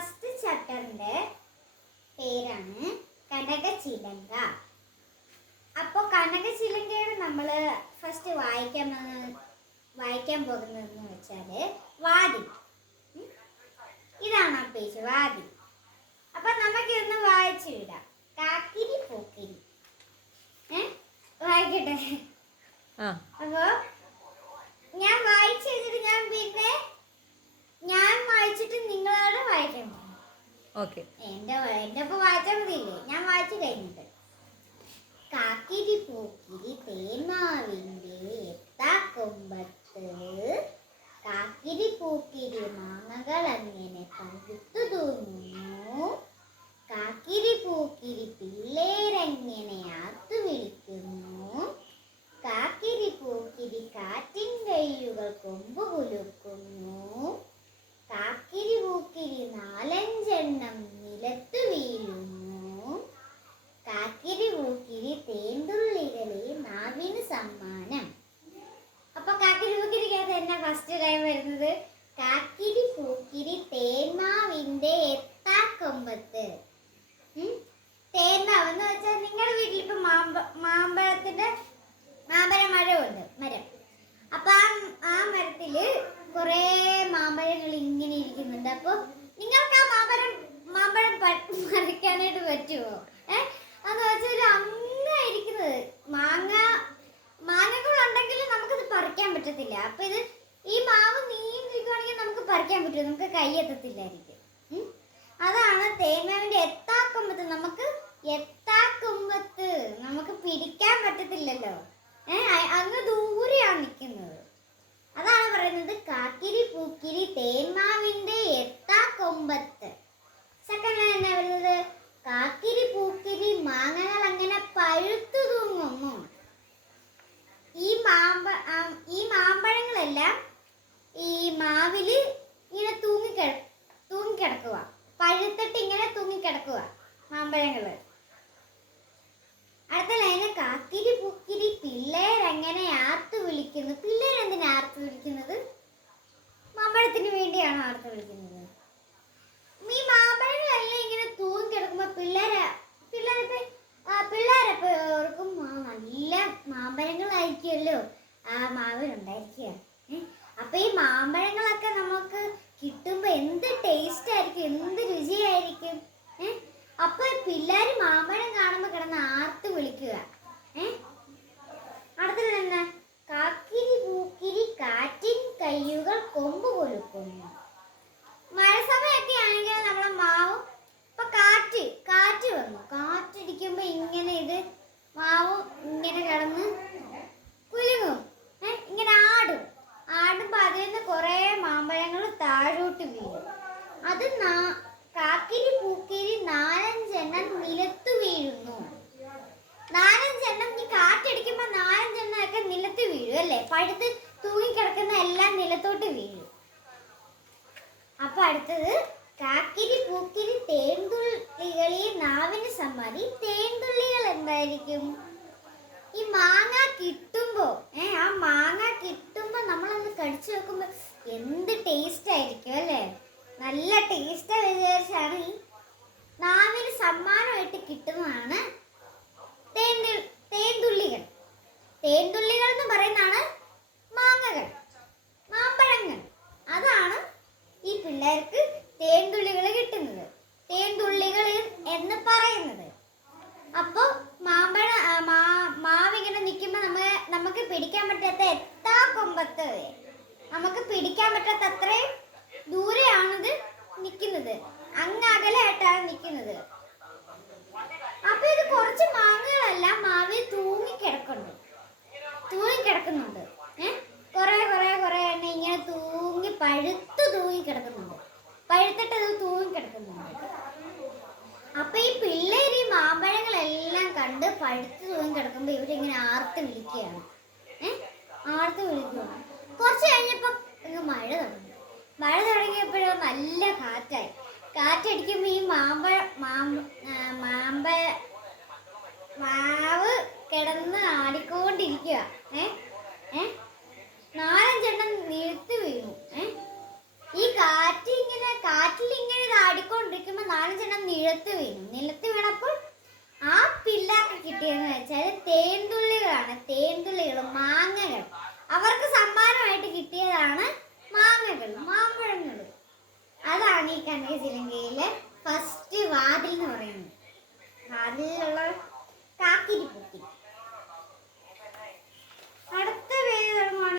First ചാപ്റ്ററിന്റെ പേരാണ് കനകച്ചിലങ്ക. അപ്പോൾ കനകച്ചിലങ്കയുടെ നമ്മൾ ഫസ്റ്റ് വായിക്കാൻ പോകുന്നതെന്ന് വെച്ചാൽ വാതി. ഇതാണ് ആ പേജ്, വാതി. അപ്പൊ നമുക്കിതൊന്ന് വായിച്ചു വിടാം. കാക്കിരി പൂക്കിരി വായിക്കട്ടെ. അപ്പോ ഞാൻ വായിച്ചു കഴിഞ്ഞിട്ട് ഞാൻ വായിച്ചിട്ട് നിങ്ങളോട് വായിക്കാൻ പോകും. എന്റെ ഒപ്പം വായിച്ചാൽ മതിയില്ലേ? ഞാൻ വായിച്ചു കഴിഞ്ഞിട്ട്. കാക്കിരി പൂക്കിരി തേന്മാവിന്റെ എത്താക്കൊമ്പത്ത് കാക്കിരി പൂക്കിരി മാങ്ങകൾ അങ്ങനെ പഴുത്തു തൂങ്ങുന്നു. കാക്കിരി പൂക്കിരി പിള്ളേരെങ്ങനെ ആർത്തു വിളിക്കുന്നു. കാക്കിരി പൂക്കിരി കാറ്റിൻ കയ്യുകൾ കൊമ്പ് കുലുക്കുന്നു. കാക്കിരി പൂക്കിരി നാലഞ്ചെണ്ണം നിലത്തു വീഴുന്നു. കാക്കിരി പൂക്കിരി തേൻതുള്ളികളെ നാവിന് സമ്മാനം. അപ്പൊ കാക്കിരി പൂക്കിരിക്കകത്ത് എന്നാ ഫസ്റ്റ് ടൈം വരുന്നത്? കാക്കിരി പൂക്കിരി തേന്മാവിന്റെ എത്താക്കൊമ്പത്ത്. തേന്മാവെന്ന് വെച്ചാൽ നിങ്ങളുടെ വീട്ടിൽ ഇപ്പൊ മാമ്പഴ മരം. അപ്പൊ ആ മരത്തില് കുറെ മാമ്പഴങ്ങൾ ഇങ്ങനെ ഇരിക്കുന്നുണ്ട്. അപ്പൊ നിങ്ങൾക്ക് ആ മാമ്പഴം പറിക്കാനായിട്ട് പറ്റുമോ? അന്ന് വെച്ചാൽ അങ്ങനെ ഇരിക്കുന്നത് മാങ്ങകളുണ്ടെങ്കിൽ നമുക്കിത് പറിക്കാൻ പറ്റത്തില്ല. അപ്പൊ ഈ മാവ് നീണ്ടിരിക്കുവാണെങ്കിൽ നമുക്ക് പറിക്കാൻ പറ്റുമോ? നമുക്ക് കൈ എത്തത്തില്ലായിരിക്കും. അതാണ് തേന്മാവിന്റെ എത്താക്കൊമ്പത്ത്. നമുക്ക് പിടിക്കാൻ പറ്റത്തില്ലല്ലോ. അങ്ങ് ദൂരെയാണ് നിൽക്കുന്നത്. അതാണ് പറയുന്നത് കാക്കിരി പൂക്കിരി തേന്മാവിന്റെ എത്താക്കൊമ്പത്ത്. സെക്കൻഡ് എന്നാ വരുന്നത്? കാക്കിരി പൂക്കിരി മാങ്ങകൾ അങ്ങനെ പഴുത്തു തൂങ്ങുന്നു. ഈ മാമ്പഴങ്ങളെല്ലാം ഈ മാവില് ഇങ്ങനെ തൂങ്ങിക്കിടക്കുക. പഴുത്തിട്ട് ഇങ്ങനെ തൂങ്ങിക്കിടക്കുക മാമ്പഴങ്ങള്. അടുത്ത ലൈന് കാക്കിരി പൂക്കിരി പിള്ളേരെങ്ങനെ ആർത്തു വിളിക്കുന്നു. പിള്ളേരെന്തിനാ ആർത്തു വിളിക്കുന്നത്? മാമ്പഴത്തിന് വേണ്ടിയാണോ ആർത്തു വിളിക്കുന്നത്? ഈ മാമ്പഴങ്ങളെല്ലാം ഇങ്ങനെ തൂങ്ങിക്കിടക്കുമ്പോ പിള്ളേരെപ്പോർക്കും നല്ല മാമ്പഴങ്ങളായിരിക്കുമല്ലോ ആ മാവിലുണ്ടായിരിക്കുക. അപ്പൊ ഈ മാമ്പഴങ്ങളൊക്കെ നമുക്ക് കിട്ടുമ്പോ എന്ത് ടേസ്റ്റ് ആയിരിക്കും, എന്ത് രുചിയായിരിക്കും. അപ്പൊ പിള്ളേര് മാമ്പഴം കാണുമ്പോ കിടന്ന് ആർത്ത് വിളിക്കുക. അടുത്തത് എന്താ? കാക്കിരി പൂക്കിരി കാറ്റിൻ കയ്യുകൾ കൊമ്പ് കുലുക്കുന്നു. മഴ സമയമൊക്കെ ആണെങ്കിൽ നമ്മളെ മാവ് ഇപ്പൊ കാറ്റ് വന്നു. കാറ്റടിക്കുമ്പോ ഇങ്ങനെ മാവ് ഇങ്ങനെ കിടന്ന് കുലുങ്ങും. ഇങ്ങനെ ആടുമ്പോ അതിൽ നിന്ന് കുറെ മാമ്പഴങ്ങൾ താഴോട്ട് വീഴും. അത് കാക്കിരി പൂക്കിരി നാലഞ്ചെണ്ണം നിലത്തു വീഴുന്നു. നാലഞ്ചെണ്ണം ഈ കാറ്റടിക്കുമ്പോ നാലഞ്ചെണ്ണം ഒക്കെ നിലത്ത് വീഴും അല്ലേ? പഴുത്ത് തൂങ്ങിക്കിടക്കുന്ന എല്ലാം നിലത്തോട്ട് വീഴും. അപ്പൊ അടുത്തത് കാക്കിരി പൂക്കിരി തേൻതുള്ളികളെ നാവിന് സമ്മാനം. ഈ തേൻതുള്ളികൾ എന്തായിരിക്കും? ഈ മാങ്ങ കിട്ടുമ്പോ ആ മാങ്ങ കിട്ടുമ്പോ നമ്മളൊന്ന് കടിച്ചു വെക്കുമ്പോ എന്ത് ടേസ്റ്റ് ആയിരിക്കും അല്ലേ? നല്ല ടേസ്റ്റ് വിചാരിച്ചാണ് ഈ നാവിന് സമ്മാനമായിട്ട് കിട്ടുന്നതാണ് തേൻതുള്ളികൾ. തേൻതുള്ളികൾ എന്ന് പറയുന്നതാണ് മാമ്പഴങ്ങൾ. അതാണ് ഈ പിള്ളേർക്ക് തേൻതുള്ളികൾ കിട്ടുന്നത്, തേൻതുള്ളികൾ എന്ന് പറയുന്നത്. അപ്പൊ മാവിങ്ങനെ നിൽക്കുമ്പോ നമുക്ക് പിടിക്കാൻ പറ്റാത്ത എത്താക്കൊമ്പത്ത്, നമുക്ക് പിടിക്കാൻ പറ്റാത്ത അത്രയും ദൂരെയാണിത് നിൽക്കുന്നത്, അങ്ങകലായിട്ടാണ് നിൽക്കുന്നത്. അപ്പൊ ഇത് കുറച്ച് മാങ്ങകളെല്ലാം മാവിൽ തൂങ്ങിക്കിടക്കുന്നുണ്ട്. കുറെ എണ്ണ ഇങ്ങനെ പഴുത്തിട്ട് അത് തൂങ്ങിക്കിടക്കുന്നുണ്ട്. അപ്പൊ ഈ പിള്ളേര് ഈ മാമ്പഴങ്ങളെല്ലാം കണ്ട് പഴുത്ത് തൂങ്ങിക്കിടക്കുമ്പോ ഇവരിങ്ങനെ ആർത്ത് വിളിക്കുകയാണ്. കുറച്ച് കഴിഞ്ഞപ്പോ മഴ തുടങ്ങിയപ്പോഴോ നല്ല കാറ്റടിക്കുമ്പോ ഈ മാവ് കിടന്ന് ആടിക്കൊണ്ടിരിക്കുക. നാലഞ്ചെണ്ണം നിലത്ത് വീണു. ഈ കാറ്റിൽ ഇങ്ങനെ ആടിക്കൊണ്ട് നാലഞ്ചെണ്ണം നിലത്ത് വീണപ്പോൾ ആ പിള്ളേർക്ക് കിട്ടിയെന്ന് വെച്ചാൽ തേൻതുള്ളികളാണ്. മാങ്ങകൾ. അവർക്ക് സമ്മാനമായിട്ട് കിട്ടിയതാണ് മാങ്ങകൾ, മാമ്പഴങ്ങൾ. അതാണ് ഈ കനകച്ചിലങ്കയിലെ ഫസ്റ്റ് വാതിൽ എന്ന് പറയുന്നത്. വാതിലുള്ള